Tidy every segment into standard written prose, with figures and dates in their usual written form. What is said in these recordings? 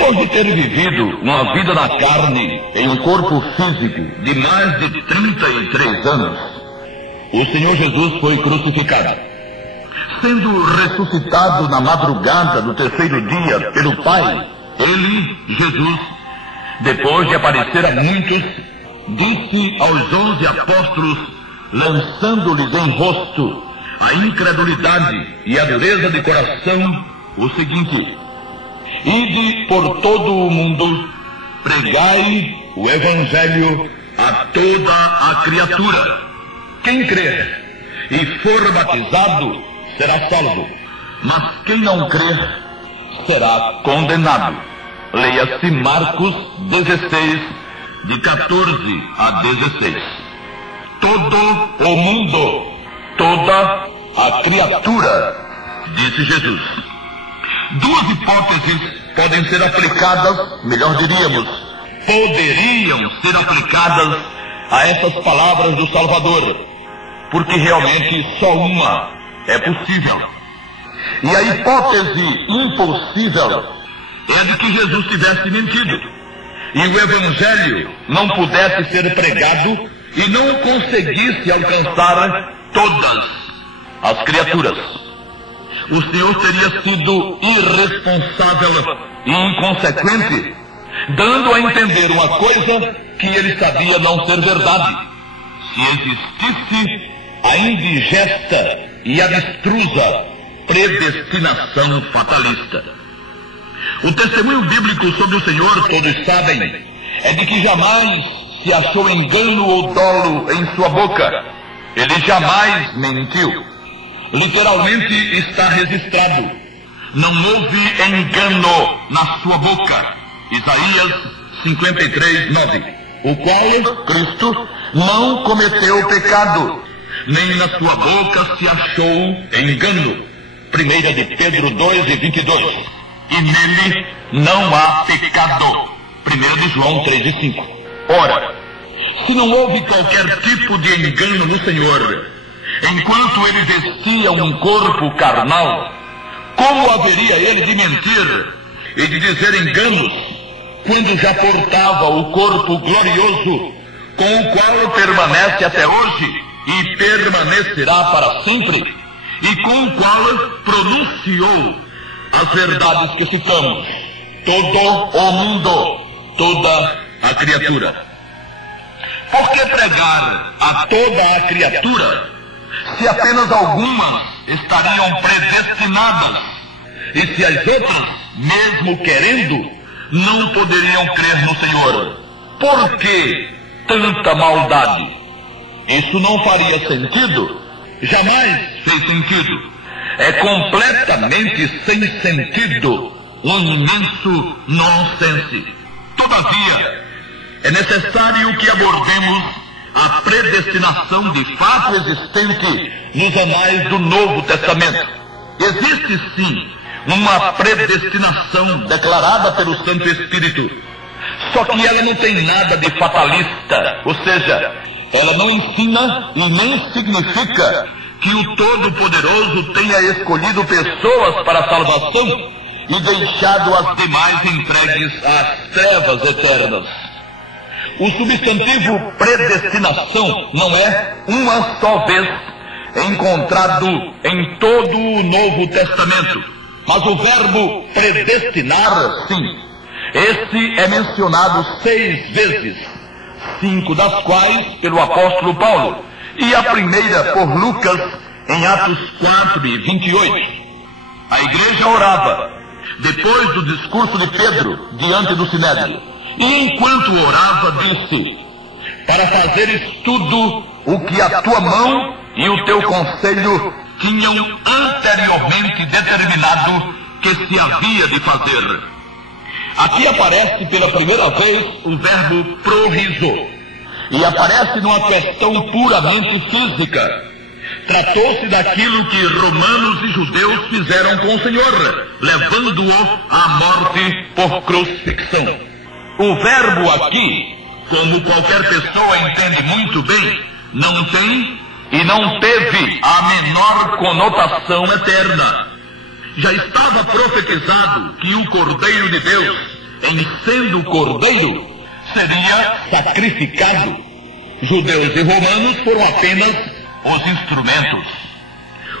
Depois de ter vivido uma vida na carne, em um corpo físico de mais de 33 anos, o Senhor Jesus foi crucificado. Sendo ressuscitado na madrugada do terceiro dia pelo Pai, ele, Jesus, depois de aparecer a muitos, disse aos 11 apóstolos, lançando-lhes em rosto a incredulidade e a dureza de coração, o seguinte: ide por todo o mundo, pregai o Evangelho a toda a criatura. Quem crer e for batizado será salvo, mas quem não crer será condenado. Leia-se Marcos 16, de 14 a 16. Todo o mundo, toda a criatura, disse Jesus. Duas hipóteses podem ser aplicadas, melhor diríamos, poderiam ser aplicadas a essas palavras do Salvador, porque realmente só uma é possível. E a hipótese impossível é a de que Jesus tivesse mentido e o Evangelho não pudesse ser pregado e não conseguisse alcançar todas as criaturas. O Senhor teria sido irresponsável e inconsequente, dando a entender uma coisa que ele sabia não ser verdade. Se existisse a indigesta e abstrusa predestinação fatalista. O testemunho bíblico sobre o Senhor, todos sabem, é de que jamais se achou engano ou dolo em sua boca. Ele jamais mentiu. Literalmente está registrado: não houve engano na sua boca. Isaías 53, 9. O qual Cristo não cometeu pecado, nem na sua boca se achou engano. 1 de Pedro 2 e 22. E nele não há pecado. 1 de João 3 e 5. Ora, se não houve qualquer tipo de engano no Senhor, enquanto ele vestia um corpo carnal, como haveria ele de mentir e de dizer enganos, quando já portava o corpo glorioso, com o qual permanece até hoje e permanecerá para sempre, e com o qual pronunciou as verdades que citamos: todo o mundo, toda a criatura. Por que pregar a toda a criatura, se apenas algumas estariam predestinadas, e se as outras, mesmo querendo, não poderiam crer no Senhor? Por que tanta maldade? Isso não faria sentido? Jamais fez sentido. É completamente sem sentido, um imenso nonsense. Todavia, é necessário que abordemos a predestinação de fato existente nos anais do Novo Testamento. Existe sim uma predestinação declarada pelo Santo Espírito, só que ela não tem nada de fatalista, ou seja, ela não ensina e nem significa que o Todo-Poderoso tenha escolhido pessoas para a salvação e deixado as demais entregues às trevas eternas. O substantivo predestinação não é uma só vez encontrado em todo o Novo Testamento, mas o verbo predestinar, sim, esse é mencionado 6 vezes, 5 das quais pelo apóstolo Paulo, e a primeira por Lucas em Atos 4 e 28. A igreja orava depois do discurso de Pedro diante do Sinédrio, e enquanto orava disse: para fazeres tudo o que a tua mão e o teu conselho tinham anteriormente determinado que se havia de fazer. Aqui aparece pela primeira vez o verbo prorizo, e aparece numa questão puramente física. Tratou-se daquilo que romanos e judeus fizeram com o Senhor, levando-o à morte por crucifixão. O verbo aqui, como qualquer pessoa entende muito bem, não tem e não teve a menor conotação eterna. Já estava profetizado que o Cordeiro de Deus em sendo cordeiro, seria sacrificado. Judeus e romanos foram apenas os instrumentos.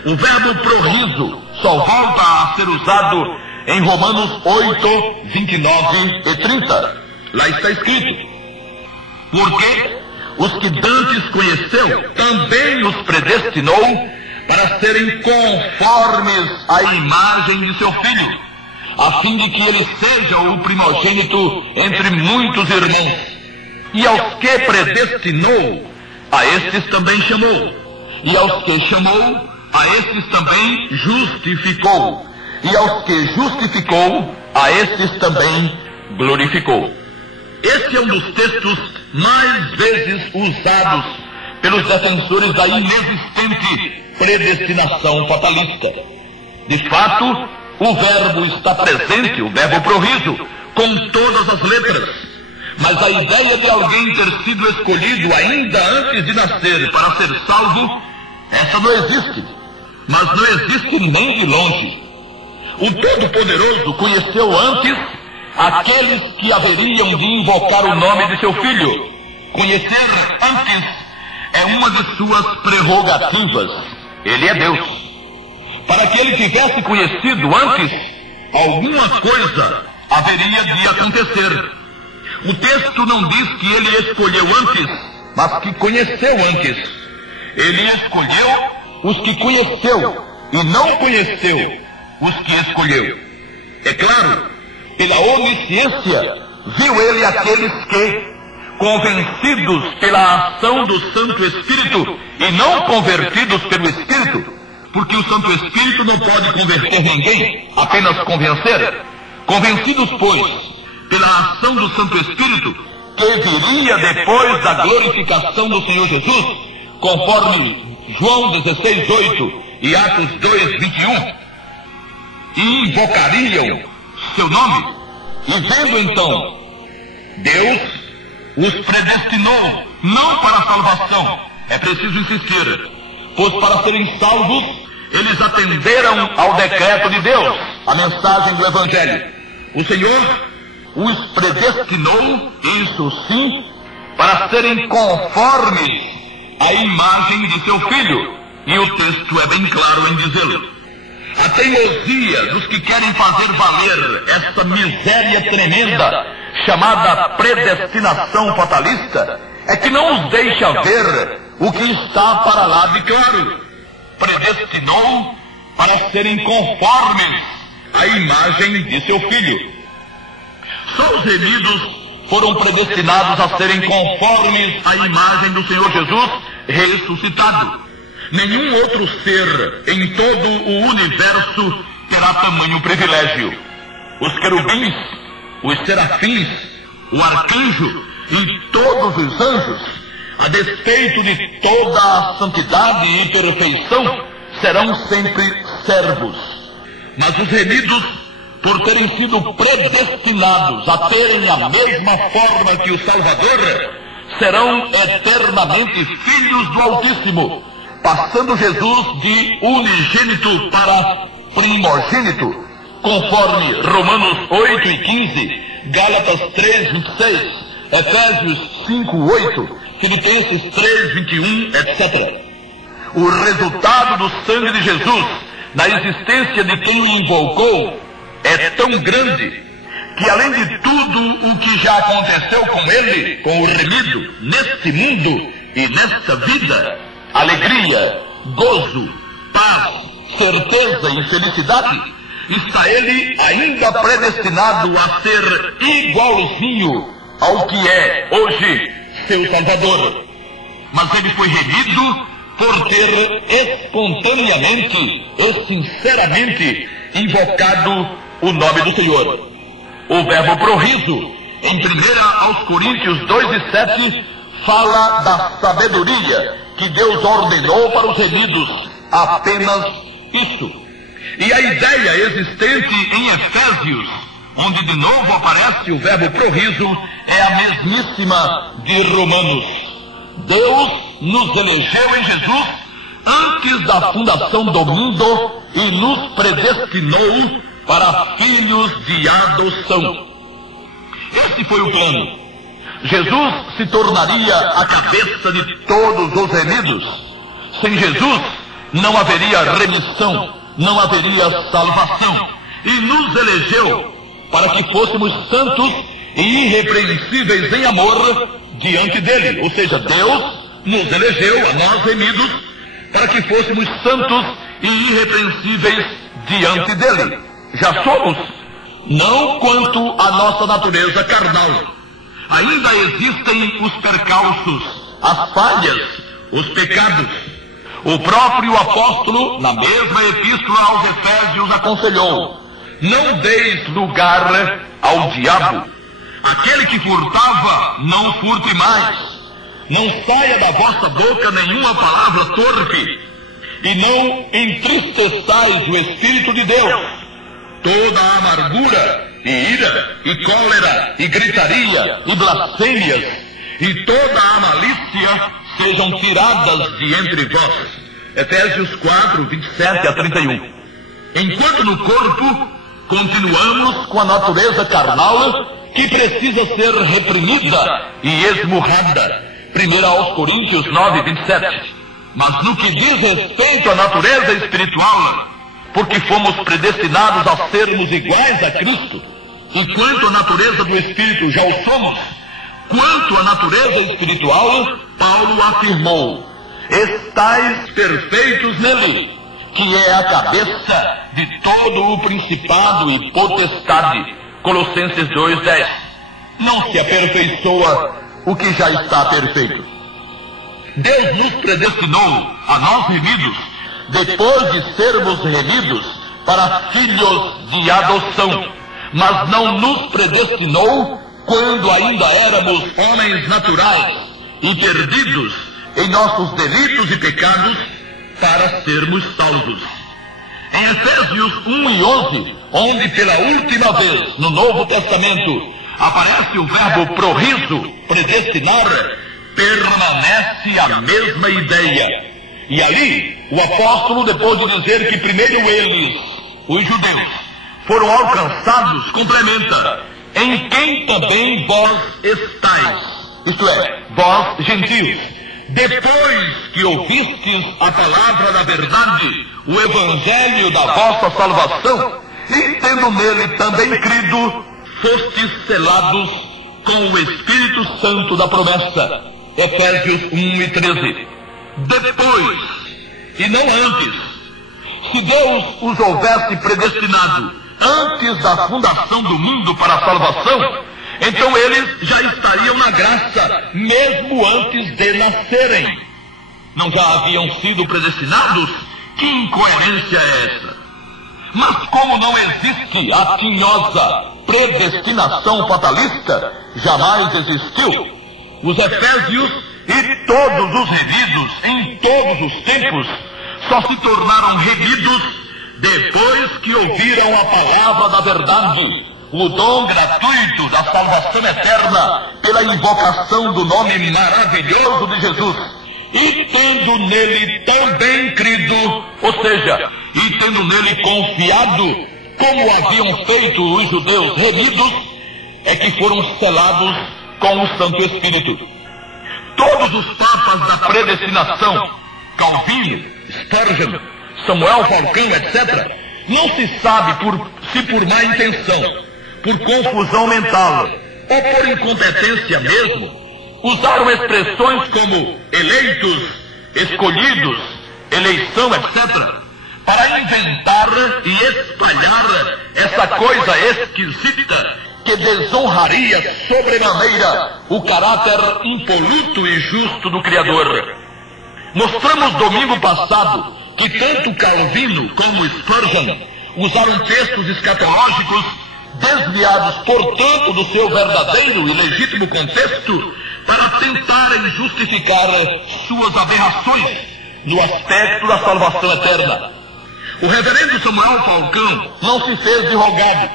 O verbo prorizo só volta a ser usado em Romanos 8, 29 e 30. Lá está escrito: porque os que dantes conheceu, também os predestinou para serem conformes à imagem de seu Filho, a fim de que ele seja o primogênito entre muitos irmãos. E aos que predestinou, a estes também chamou. E aos que chamou, a estes também justificou. E aos que justificou, a estes também glorificou. Esse é um dos textos mais vezes usados pelos defensores da inexistente predestinação fatalista. De fato, o verbo está presente, o verbo prorizo, com todas as letras. Mas a ideia de alguém ter sido escolhido ainda antes de nascer para ser salvo, essa não existe. Mas não existe nem de longe. O Todo-Poderoso conheceu antes aqueles que haveriam de invocar o nome de seu Filho. Conhecer antes é uma de suas prerrogativas. Ele é Deus. Para que ele tivesse conhecido antes, alguma coisa haveria de acontecer. O texto não diz que ele escolheu antes, mas que conheceu antes. Ele escolheu os que conheceu e não conheceu os que escolheu. É claro, pela onisciência, viu ele aqueles que, convencidos pela ação do Santo Espírito e não convertidos pelo Espírito, porque o Santo Espírito não pode converter ninguém, apenas convencer. Convencidos, pois, pela ação do Santo Espírito, que viria depois da glorificação do Senhor Jesus, conforme João 16:8 e Atos 2:21, e invocariam seu nome. E vendo então, Deus os predestinou, não para a salvação, é preciso insistir, pois para serem salvos, eles atenderam ao decreto de Deus, a mensagem do Evangelho. O Senhor os predestinou, isso sim, para serem conformes à imagem de seu Filho, e o texto é bem claro em dizê-lo. A teimosia dos que querem fazer valer essa miséria tremenda, chamada predestinação fatalista, é que não os deixa ver o que está para lá de claro. Predestinou para serem conformes à imagem de seu Filho. Só os remidos foram predestinados a serem conformes à imagem do Senhor Jesus ressuscitado. Nenhum outro ser em todo o universo terá tamanho privilégio. Os querubins, os serafins, o arcanjo e todos os anjos, a despeito de toda a santidade e perfeição, serão sempre servos. Mas os remidos, por terem sido predestinados a terem a mesma forma que o Salvador, serão eternamente filhos do Altíssimo, passando Jesus de unigênito para primogênito, conforme Romanos 8:15, Gálatas 3:26, Efésios 5:8, Filipenses 3:21, etc. O resultado do sangue de Jesus na existência de quem o invocou é tão grande que, além de tudo o que já aconteceu com ele, com o remido, neste mundo e nesta vida, alegria, gozo, paz, certeza e felicidade, está ele ainda predestinado a ser igualzinho ao que é hoje seu Salvador. Mas ele foi remido por ter espontaneamente e sinceramente invocado o nome do Senhor. O verbo prorizo, em 1 Coríntios 2:7, fala da sabedoria que Deus ordenou para os remidos, apenas isso. E a ideia existente em Efésios, onde de novo aparece o verbo prorizo, é a mesmíssima de Romanos. Deus nos elegeu em Jesus antes da fundação do mundo e nos predestinou para filhos de adoção. Esse foi o plano. Jesus se tornaria a cabeça de todos os remidos. Sem Jesus, não haveria remissão, não haveria salvação. E nos elegeu para que fôssemos santos e irrepreensíveis em amor diante dele. Ou seja, Deus nos elegeu, a nós remidos, para que fôssemos santos e irrepreensíveis diante dele. Já somos, não quanto à nossa natureza carnal. Ainda existem os percalços, as falhas, os pecados. O próprio apóstolo, na mesma epístola aos Efésios, aconselhou: não deis lugar ao diabo. Aquele que furtava, não furte mais. Não saia da vossa boca nenhuma palavra torpe, e não entristeçais o Espírito de Deus. Toda a amargura, e ira, e cólera, e gritaria, e blasfêmias, e toda a malícia sejam tiradas de entre vós. Efésios 4, 27 a 31. Enquanto no corpo, continuamos com a natureza carnal, que precisa ser reprimida e esmurrada. 1 aos Coríntios 9, 27. Mas no que diz respeito à natureza espiritual, porque fomos predestinados a sermos iguais a Cristo, e quanto à natureza do Espírito já o somos, quanto à natureza espiritual, Paulo afirmou: estais perfeitos nele, que é a cabeça de todo o principado e potestade. Colossenses 2:10. Não se aperfeiçoa o que já está perfeito. Deus nos predestinou, a nós remidos, depois de sermos remidos, para filhos de adoção, mas não nos predestinou quando ainda éramos homens naturais e perdidos em nossos delitos e pecados, para sermos salvos. Em Efésios 1 e 11, onde pela última vez no Novo Testamento aparece o verbo prorizo, predestinar, permanece a mesma ideia. E ali, o apóstolo, depois de dizer que primeiro eles, os judeus, foram alcançados, complementa: em quem também vós estáis, isto é, vós gentios, depois que ouvistes a palavra da verdade, o evangelho da vossa salvação, e tendo nele também crido, fostes selados com o Espírito Santo da promessa. Efésios 1 e 13. Depois, e não antes. Se Deus os houvesse predestinado antes da fundação do mundo para a salvação, então eles já estariam na graça, mesmo antes de nascerem. Não já haviam sido predestinados? Que incoerência é essa? Mas como não existe a tinhosa predestinação fatalista, jamais existiu. Os efésios e todos os remidos em todos os tempos só se tornaram remidos depois que ouviram a palavra da verdade, o dom gratuito da salvação eterna pela invocação do nome maravilhoso de Jesus, e tendo nele também crido, ou seja, e tendo nele confiado, como haviam feito os judeus remidos, é que foram selados com o Santo Espírito. Todos os papas da predestinação, Calvino, Spurgeon, Samuel Falcão, etc., não se sabe se por má intenção, por confusão mental ou por incompetência mesmo, usaram expressões como eleitos, escolhidos, eleição, etc., para inventar e espalhar essa coisa esquisita que desonraria sobremaneira o caráter impoluto e justo do Criador. Mostramos domingo passado que tanto Calvino como Spurgeon usaram textos escatológicos desviados, portanto, do seu verdadeiro e legítimo contexto para tentarem justificar suas aberrações no aspecto da salvação eterna. O reverendo Samuel Falcão não se fez de rogado.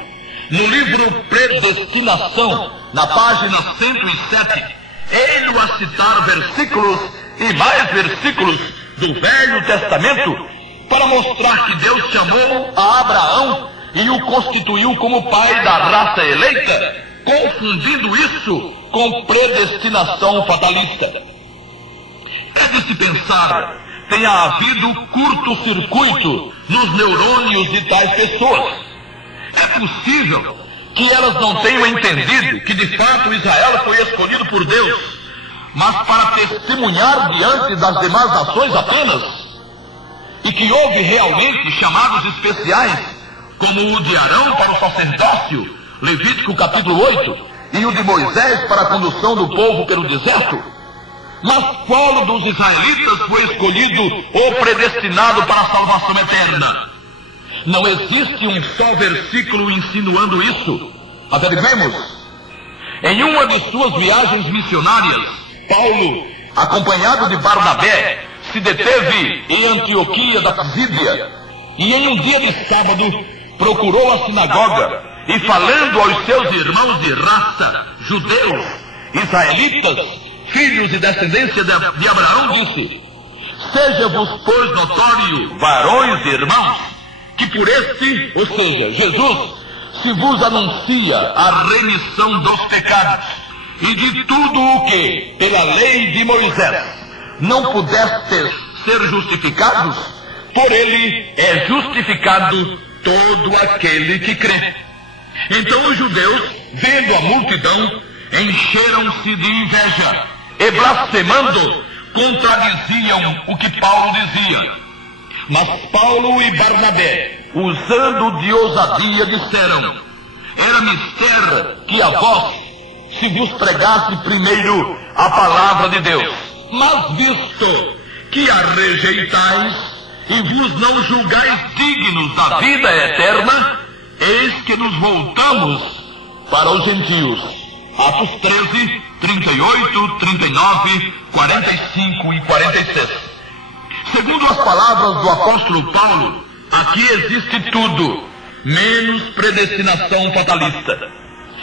No livro Predestinação, na página 107, ele a citar versículos e mais versículos do Velho Testamento para mostrar que Deus chamou a Abraão e o constituiu como pai da raça eleita, confundindo isso com predestinação fatalista. É de se pensar, tenha havido curto-circuito nos neurônios de tais pessoas. É possível que elas não tenham entendido que de fato Israel foi escolhido por Deus, mas para testemunhar diante das demais nações apenas, e que houve realmente chamados especiais, como o de Arão para o sacerdócio, Levítico capítulo 8, e o de Moisés para a condução do povo pelo deserto. Mas qual dos israelitas foi escolhido ou predestinado para a salvação eterna? Não existe um só versículo insinuando isso. Averiguemos. Em uma de suas viagens missionárias, Paulo, acompanhado de Barnabé, se deteve em Antioquia da Pisídia, e em um dia de sábado procurou a sinagoga, e falando aos seus irmãos de raça, judeus, israelitas, filhos e descendência de Abraão, disse: seja-vos, pois, notório, varões e irmãos, que por este, ou seja, Jesus, se vos anuncia a remissão dos pecados, e de tudo o que, pela lei de Moisés, não pudestes ser justificados, por ele é justificado todo aquele que crê. Então os judeus, vendo a multidão, encheram-se de inveja, e blasfemando, contradiziam o que Paulo dizia. Mas Paulo e Barnabé, usando de ousadia, disseram: era mister que a vós se vos pregasse primeiro a palavra de Deus. Mas visto que a rejeitais e vos não julgais dignos da vida eterna, eis que nos voltamos para os gentios. Atos 13, 38, 39, 45 e 46. Segundo as palavras do apóstolo Paulo, aqui existe tudo, menos predestinação fatalista.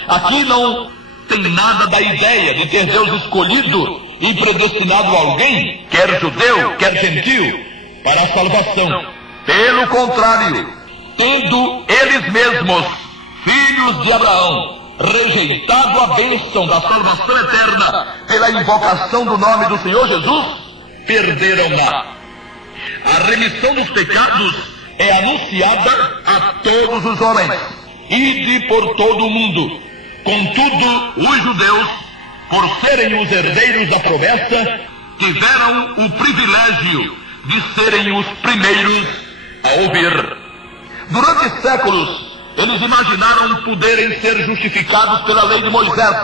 Aqui não tem nada da ideia de ter Deus escolhido e predestinado alguém, quer judeu, quer gentil, para a salvação. Pelo contrário, tendo eles mesmos, filhos de Abraão, rejeitado a bênção da salvação eterna pela invocação do nome do Senhor Jesus, perderam-na. A remissão dos pecados é anunciada a todos os homens, ide por todo o mundo. Contudo, os judeus, por serem os herdeiros da promessa, tiveram o privilégio de serem os primeiros a ouvir. Durante séculos, eles imaginaram poderem ser justificados pela lei de Moisés,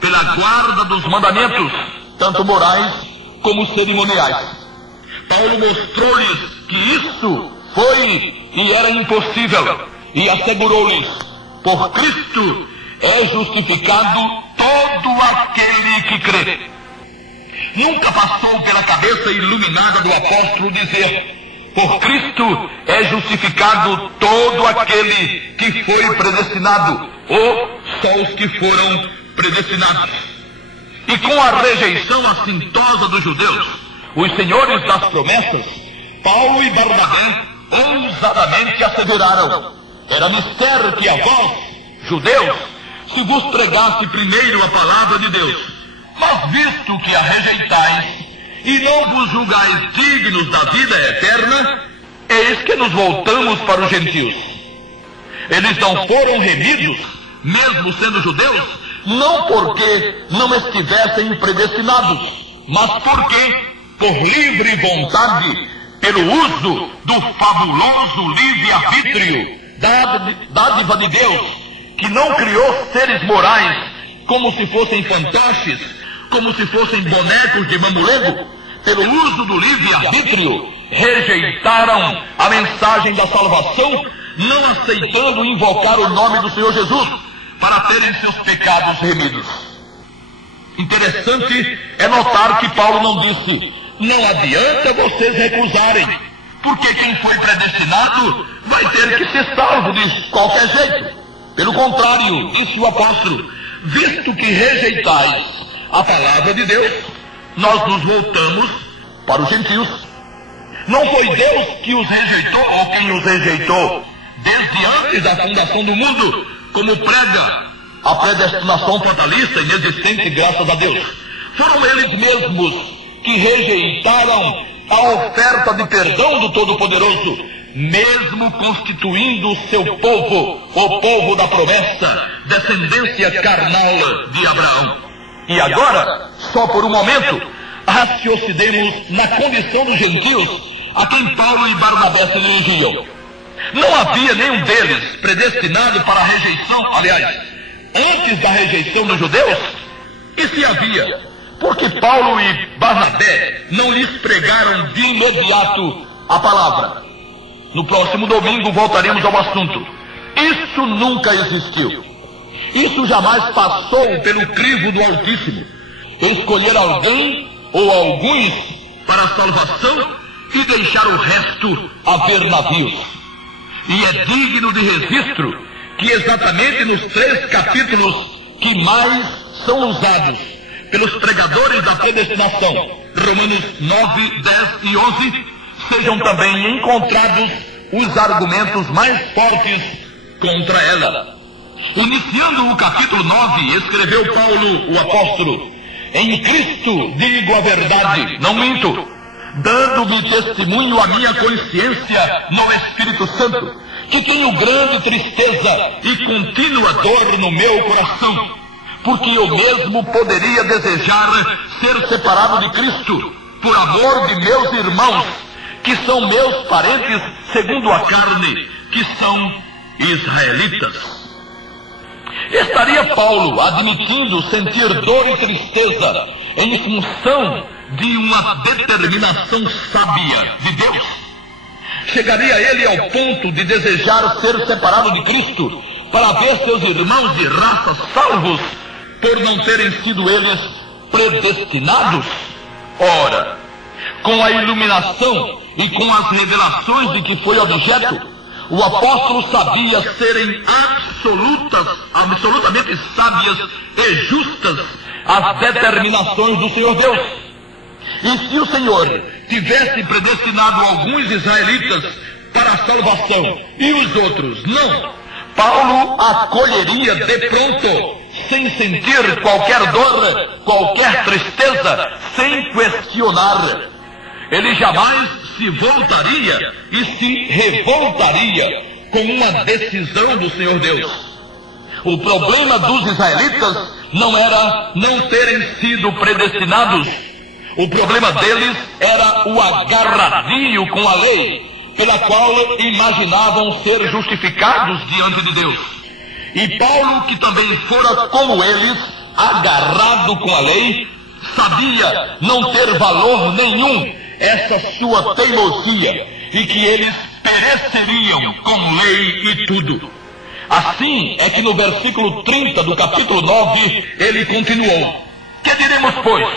pela guarda dos mandamentos, tanto morais como cerimoniais. Paulo mostrou-lhes que isso foi e era impossível, e assegurou-lhes: por Cristo é justificado todo aquele que crê. Nunca passou pela cabeça iluminada do apóstolo dizer: por Cristo é justificado todo aquele que foi predestinado, ou só os que foram predestinados. E com a rejeição assintosa dos judeus, os senhores das promessas, Paulo e Barnabé ousadamente asseveraram: era mister que a vós, judeus, se vos pregasse primeiro a palavra de Deus. Mas visto que a rejeitais e não vos julgais dignos da vida eterna, eis que nos voltamos para os gentios. Eles não foram remidos, mesmo sendo judeus, não porque não estivessem predestinados, mas porque, por livre vontade, pelo uso do fabuloso livre-arbítrio, dádiva de Deus, que não criou seres morais como se fossem fantoches, como se fossem bonecos de mamulengo, pelo uso do livre-arbítrio, rejeitaram a mensagem da salvação, não aceitando invocar o nome do Senhor Jesus para terem seus pecados remidos. Interessante é notar que Paulo não disse: não adianta vocês recusarem, porque quem foi predestinado vai ter que ser salvo de qualquer jeito. Pelo contrário, disse o apóstolo: visto que rejeitais a palavra de Deus, nós nos voltamos para os gentios. Não foi Deus que os rejeitou, ou quem os rejeitou, desde antes da fundação do mundo, como prega a predestinação fatalista inexistente, graças a Deus. Foram eles mesmos que rejeitaram a oferta de perdão do Todo-Poderoso, mesmo constituindo seu povo, o povo da promessa, descendência carnal de Abraão. E agora, só por um momento, raciocinemos na condição dos gentios a quem Paulo e Barnabé se dirigiam. Não havia nenhum deles predestinado para a rejeição, aliás, antes da rejeição dos judeus? E se havia, porque Paulo e Barnabé não lhes pregaram de imediato a palavra? No próximo domingo voltaremos ao assunto. Isso nunca existiu. Isso jamais passou pelo crivo do Altíssimo. Escolher alguém ou alguns para a salvação e deixar o resto haver navios. E é digno de registro que exatamente nos 3 capítulos que mais são usados pelos pregadores da predestinação, Romanos 9, 10 e 11, sejam também encontrados os argumentos mais fortes contra ela. Iniciando o capítulo 9, escreveu Paulo, o apóstolo: em Cristo digo a verdade, não minto, dando-me testemunho a minha consciência no Espírito Santo, que tenho grande tristeza e contínua dor no meu coração, porque eu mesmo poderia desejar ser separado de Cristo, por amor de meus irmãos, que são meus parentes segundo a carne, que são israelitas. Estaria Paulo admitindo sentir dor e tristeza em função de uma determinação sábia de Deus? Chegaria ele ao ponto de desejar ser separado de Cristo para ver seus irmãos de raça salvos por não terem sido eles predestinados? Ora, com a iluminação e com as revelações de que foi objeto, o apóstolo sabia serem absolutamente sábias e justas as determinações do Senhor Deus. E se o Senhor tivesse predestinado alguns israelitas para a salvação e os outros não, Paulo acolheria de pronto, sem sentir qualquer dor, qualquer tristeza, sem questionar. Ele jamais se voltaria e se revoltaria com uma decisão do Senhor Deus. O problema dos israelitas não era não terem sido predestinados. O problema deles era o agarradinho com a lei, pela qual imaginavam ser justificados diante de Deus. E Paulo, que também fora como eles, agarrado com a lei, sabia não ter valor nenhum essa sua teimosia, e que eles pereceriam com lei e tudo. Assim é que no versículo 30 do capítulo 9, ele continuou: que diremos, pois?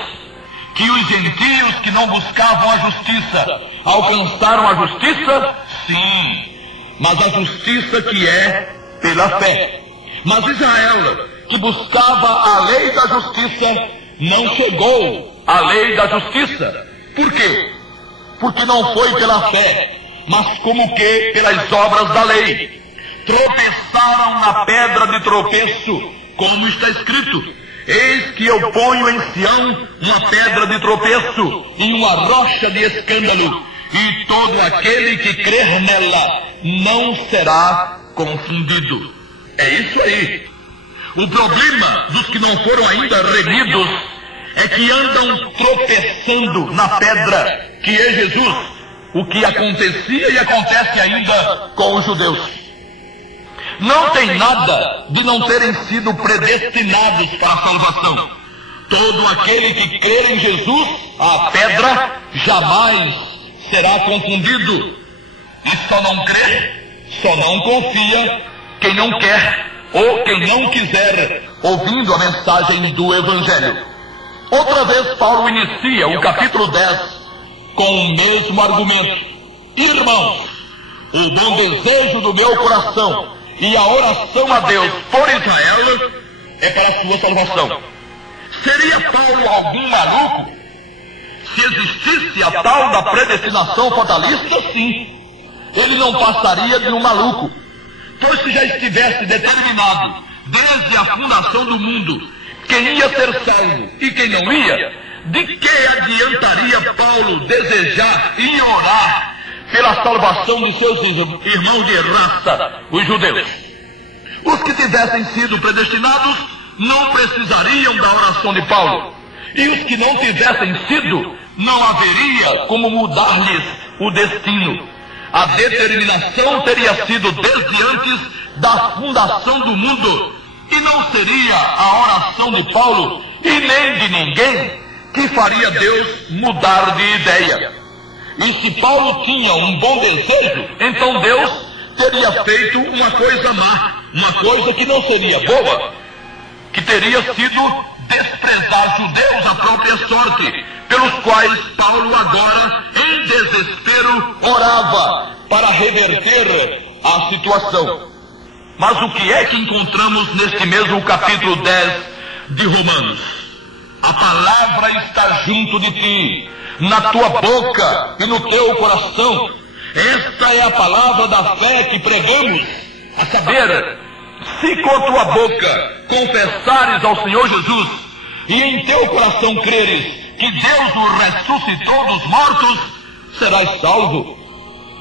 Que os gentios que não buscavam a justiça alcançaram a justiça? Sim, mas a justiça que é pela fé. Mas Israel, que buscava a lei da justiça, não chegou à lei da justiça. Por quê? Porque não foi pela fé, mas como que pelas obras da lei. Tropeçaram na pedra de tropeço, como está escrito: eis que eu ponho em Sião uma pedra de tropeço e uma rocha de escândalo, e todo aquele que crer nela não será confundido. É isso aí. O problema dos que não foram ainda remidos é que andam tropeçando na pedra, que é Jesus, o que acontecia e acontece ainda com os judeus. Não tem nada de não terem sido predestinados para a salvação. Todo aquele que crer em Jesus, a pedra, jamais será confundido. E só não crê, só não confia quem não quer ou quem não quiser, ouvindo a mensagem do Evangelho. Outra vez Paulo inicia o capítulo 10 com o mesmo argumento: irmãos, o bom desejo do meu coração e a oração a Deus por Israel é para a sua salvação. Seria Paulo algum maluco? Se existisse a tal da predestinação fatalista, sim, ele não passaria de um maluco. Pois se já estivesse determinado desde a fundação do mundo, quem ia ser salvo e quem não ia, de que adiantaria Paulo desejar e orar pela salvação de seus irmãos de raça, os judeus? Os que tivessem sido predestinados não precisariam da oração de Paulo. E os que não tivessem sido, não haveria como mudar-lhes o destino. A determinação teria sido desde antes da fundação do mundo. E não seria a oração de Paulo e nem de ninguém que faria Deus mudar de ideia. E se Paulo tinha um bom desejo, então Deus teria feito uma coisa má, uma coisa que não seria boa, que teria sido desprezar judeus à própria sorte, pelos quais Paulo agora, em desespero, orava para reverter a situação. Mas o que é que encontramos neste mesmo capítulo 10 de Romanos? A palavra está junto de ti, na tua boca e no teu coração. Esta é a palavra da fé que pregamos, a saber, se com tua boca confessares ao Senhor Jesus e em teu coração creres que Deus o ressuscitou dos mortos, serás salvo.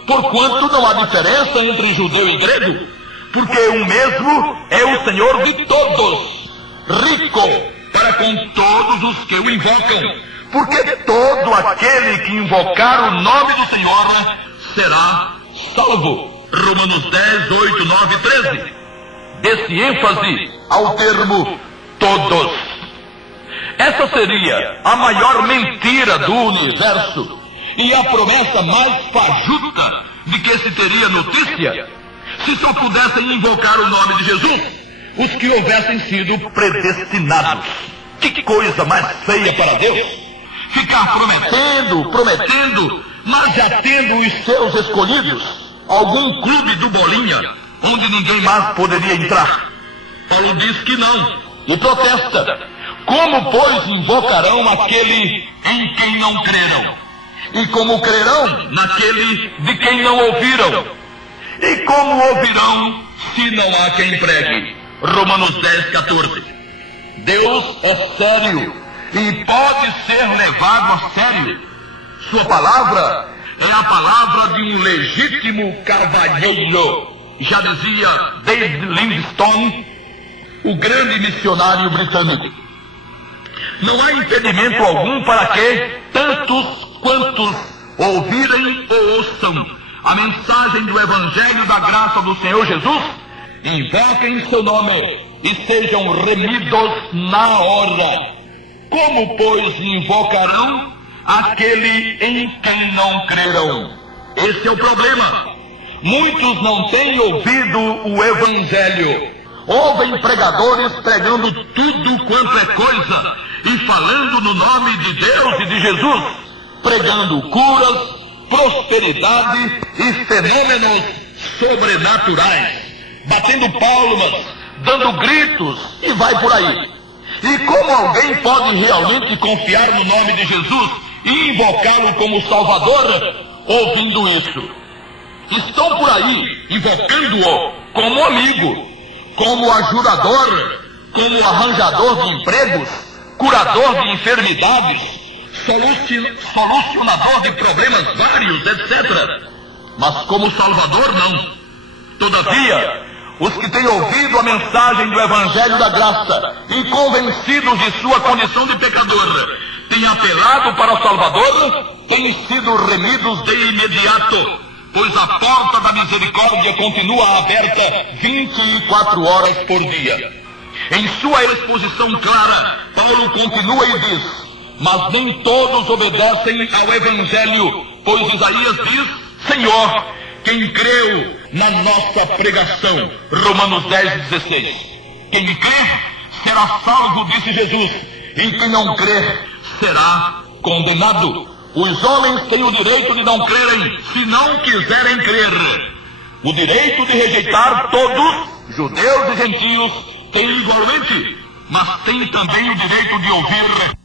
Porquanto não há diferença entre judeu e grego, porque o mesmo é o Senhor de todos, rico para com todos os que o invocam, porque todo aquele que invocar o nome do Senhor será salvo. Romanos 10, 8, 9 e 13. Desse ênfase ao termo todos. Essa seria a maior mentira do universo e a promessa mais fajuta de que se teria notícia se só pudessem invocar o nome de Jesus os que houvessem sido predestinados. Que coisa mais feia para Deus! Ficar prometendo, mas já tendo os seus escolhidos, algum clube do Bolinha, onde ninguém mais poderia entrar. Paulo diz que não, e protesta. Como, pois, invocarão aquele em quem não creram? E como crerão naquele de quem não ouviram? E como ouvirão se não há quem pregue? Romanos 10, 14. Deus é sério e pode ser levado a sério. Sua palavra é a palavra de um legítimo cavalheiro. Já dizia David Livingstone, o grande missionário britânico. Não há impedimento algum para que tantos quantos ouvirem ou ouçam a mensagem do Evangelho da graça do Senhor Jesus, invoquem seu nome e sejam remidos na hora. Como, pois, invocarão aquele em quem não crerão? Esse é o problema. Muitos não têm ouvido o Evangelho. Ouvem pregadores pregando tudo quanto é coisa e falando no nome de Deus e de Jesus, pregando curas, prosperidade e fenômenos sobrenaturais, batendo palmas, dando gritos e vai por aí. E como alguém pode realmente confiar no nome de Jesus e invocá-lo como Salvador ouvindo isso? Estão por aí invocando-o como amigo, como ajudador, como arranjador de empregos, curador de enfermidades, solucionador de problemas vários, etc. Mas como Salvador, não. Todavia, os que têm ouvido a mensagem do Evangelho da Graça e convencidos de sua condição de pecador, têm apelado para o Salvador, têm sido remidos de imediato, pois a porta da misericórdia continua aberta 24 horas por dia. Em sua exposição clara, Paulo continua e diz: mas nem todos obedecem ao Evangelho, pois Isaías diz: Senhor, quem creu na nossa pregação? Romanos 10, 16. Quem crê será salvo, disse Jesus, e quem não crê será condenado. Os homens têm o direito de não crerem, se não quiserem crer. O direito de rejeitar todos, judeus e gentios, têm igualmente, mas têm também o direito de ouvir